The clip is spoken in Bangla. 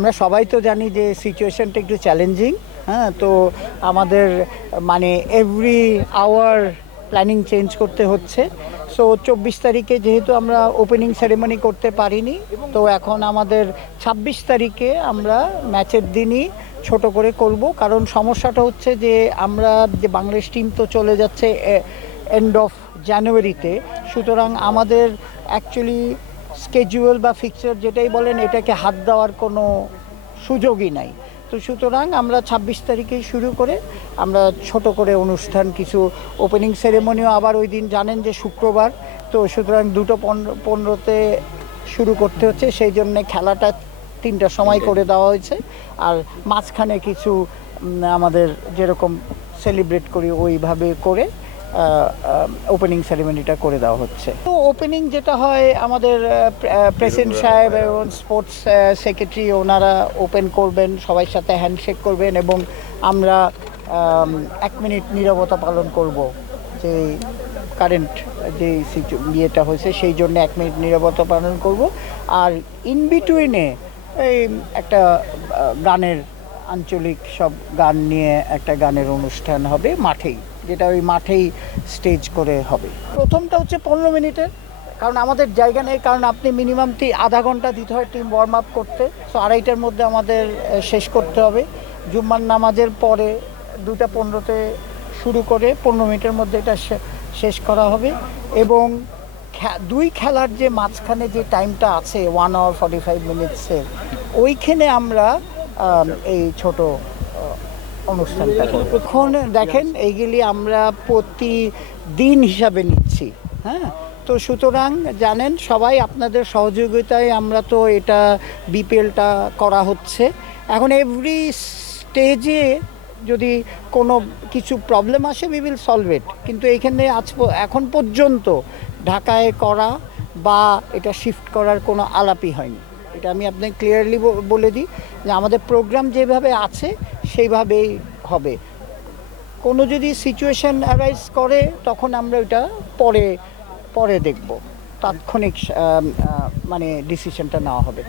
আমরা সবাই তো জানি যে সিচুয়েশনটা একটু চ্যালেঞ্জিং। হ্যাঁ, তো আমাদের মানে এভরি আওয়ার প্ল্যানিং চেঞ্জ করতে হচ্ছে। সো 24 তারিখে যেহেতু আমরা ওপেনিং সেরেমনি করতে পারিনি, তো এখন আমাদের 26 তারিখে আমরা ম্যাচের দিনই ছোট করে করব। কারণ সমস্যাটা হচ্ছে যে আমরা যে বাংলাদেশ টিম তো চলে যাচ্ছে এন্ড অফ জানুয়ারিতে। সুতরাং আমাদের অ্যাকচুয়ালি স্কেজুয়াল বা ফিক্সচার যেটাই বলেন, এটাকে হাত দেওয়ার কোনো সুযোগই নাই। তো সুতরাং আমরা 26 তারিখেই শুরু করে আমরা ছোট করে অনুষ্ঠান কিছু ওপেনিং সেরেমনিও আবার ওই দিন জানেন যে শুক্রবার, তো সুতরাং 2:15-তে শুরু করতে হচ্ছে। সেই জন্যে খেলাটা 3টার সময় করে দেওয়া হয়েছে। আর মাঝখানে কিছু আমাদের যেরকম সেলিব্রেট করি ওইভাবে করে ওপেনিং সেরেমনিটা করে দেওয়া হচ্ছে। তো ওপেনিং যেটা হয় আমাদের প্রেসিডেন্ট সাহেব এবং স্পোর্টস সেক্রেটারি ওনারা ওপেন করবেন, সবার সাথে হ্যান্ডশেক করবেন এবং আমরা 1 মিনিট নীরবতা পালন করব। যে কারেন্ট যে ইয়েটা হয়েছে সেই জন্য 1 মিনিট নীরবতা পালন করব। আর ইন বিটুইনে এই একটা গানের আঞ্চলিক সব গান নিয়ে একটা গানের অনুষ্ঠান হবে মাঠেই, যেটা ওই মাঠেই স্টেজ করে হবে। প্রথমটা হচ্ছে 15 মিনিটের, কারণ আমাদের জায়গা নেই। কারণ আপনি মিনিমাম আধা ঘন্টা দিতে হয় টিম ওয়ার্ম আপ করতে। সো 2:30টার মধ্যে আমাদের শেষ করতে হবে। জুম্মার নামাজের পরে 2:15-তে শুরু করে 15 মিনিটের মধ্যে এটা শেষ করা হবে। এবং দুই খেলার যে মাঝখানে যে টাইমটা আছে 1 hour 45 মিনিটসের, ওইখানে আমরা এই ছোট অনুষ্ঠানটা এখন দেখেন এইগুলি আমরা প্রতিদিন হিসাবে নিচ্ছি। হ্যাঁ, তো সুতরাং জানেন সবাই আপনাদের সহযোগিতায় আমরা তো এটা বিপিএলটা করা হচ্ছে। এখন এভরি স্টেজে যদি কোনো কিছু প্রবলেম আসে উই উইল সলভ ইট, কিন্তু এইখানে এখন পর্যন্ত ঢাকায় করা বা এটা শিফট করার কোনো আলাপই হয়নি। এটা আমি আপনাকে ক্লিয়ারলি বলে দিই যে আমাদের প্রোগ্রাম যেভাবে আছে সেইভাবেই হবে। কোনো যদি সিচুয়েশন অ্যারাইজ করে তখন আমরা ওইটা পরে দেখব, তাৎক্ষণিক মানে ডিসিশনটা নেওয়া হবে।